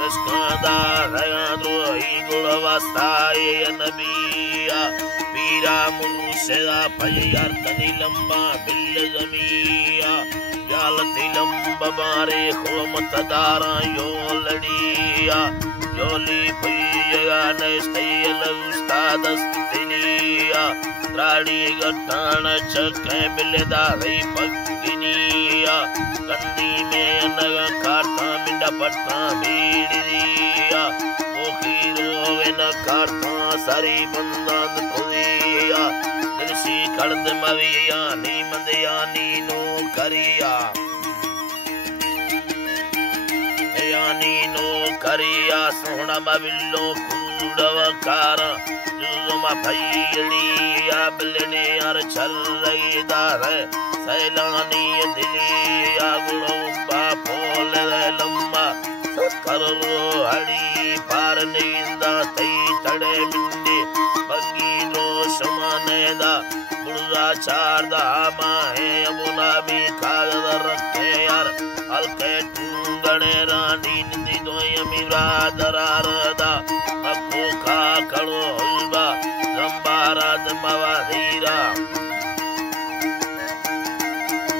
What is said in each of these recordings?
Raskada Rayadrohi Gulavastaya Nabiya Pira Muruseda Payartani Lamba Billazamiya Yalati Lamba Bare Homatadara Yoladiya Yoli Paya Nestayala Ustadas Tiniya Radi Gatana Chakka Bileda Paginiya Kandi Menaga Karta Minda Pata Bidiya Okiro Vena Karta Sari Bandan Kudiya Dilsi Kardamaviya Nimandiya Nino Kariya Nino Kariya Sohna Mavillo Kudavakara Juzuma Payliya Bilini Ar Chalidare Sailani Diliya Gulumba Pole Lamba Sakaro Hadi Paraninda Taitade Mindi Bagino Shamaneda Buddha Charda Mahe Abunabi Kadar Kayar Alketunganera Nindi Doyami Radarada Makuka Kalolba Zambarad Mavadira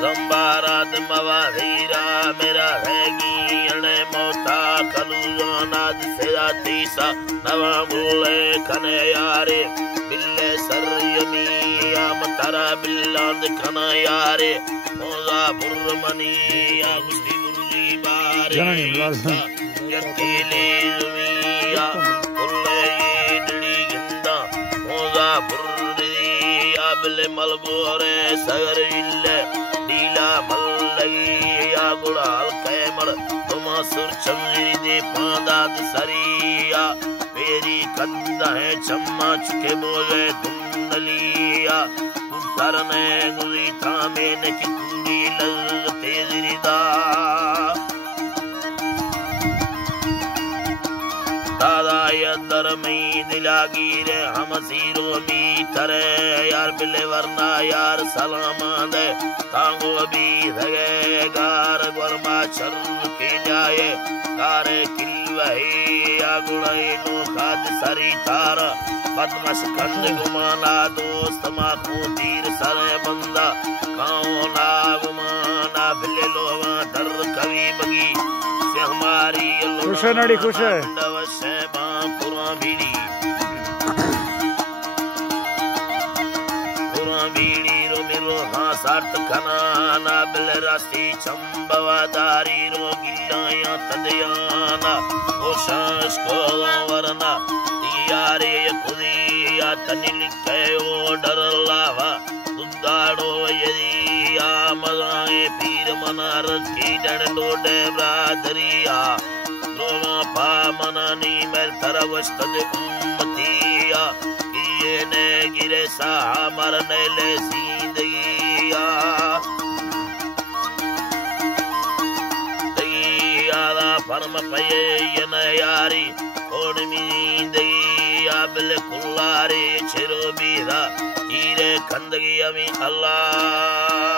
Zambarad Mavadira Mera Regi Ane Mota Kaluzonad Sedatisa Navamule Kanayare Bille Saryami Amatara Billand Kanayare Moza Burmani Agusti Burli Bare Yakili Zumiya Ulle Yidli Ginda Moza Burli Abile Malbore Sagarille Dila Malagi Agula Alkaimar Tomasur Chamri de Padad Sariya Peri Kanda Hai Chamma Chuke Boye Dundaliya Uttarane Gulita Mene Kikundi Lal Tezirida Dada Yadar Mai Dilagire Hamasiro Mi Tare Yar Bile Varna Yar Salamande Tango Abi Dhage Gar Gorma Char Ki Jaye Kare Kilvahi Agulai No Khad Sari Tara Padmas Kand Gumana Dost Makhu Tir Sare Banda Kauna Gumana Bile Lova Dar Kavi Bagi Se Hamari Khushe Nadi Khushe Seba Kurabidi Kurabidi Romiro Hasart Kanana Belerasti Chambavadari Rogilaya Tadayana Oshash Kolavarana Diyare Kudiya Tanilikayo Daralava Dudado Yediya Malaye Piramanar Kidan Bradriya Roma Pamanani Mertaravastad Ummatiya Kiyene Giresa Marnele Sindiya Diyada Parmapaye Yari Kodmi Diya Bile Kullari Chirubida Ire Kandagiyami Allah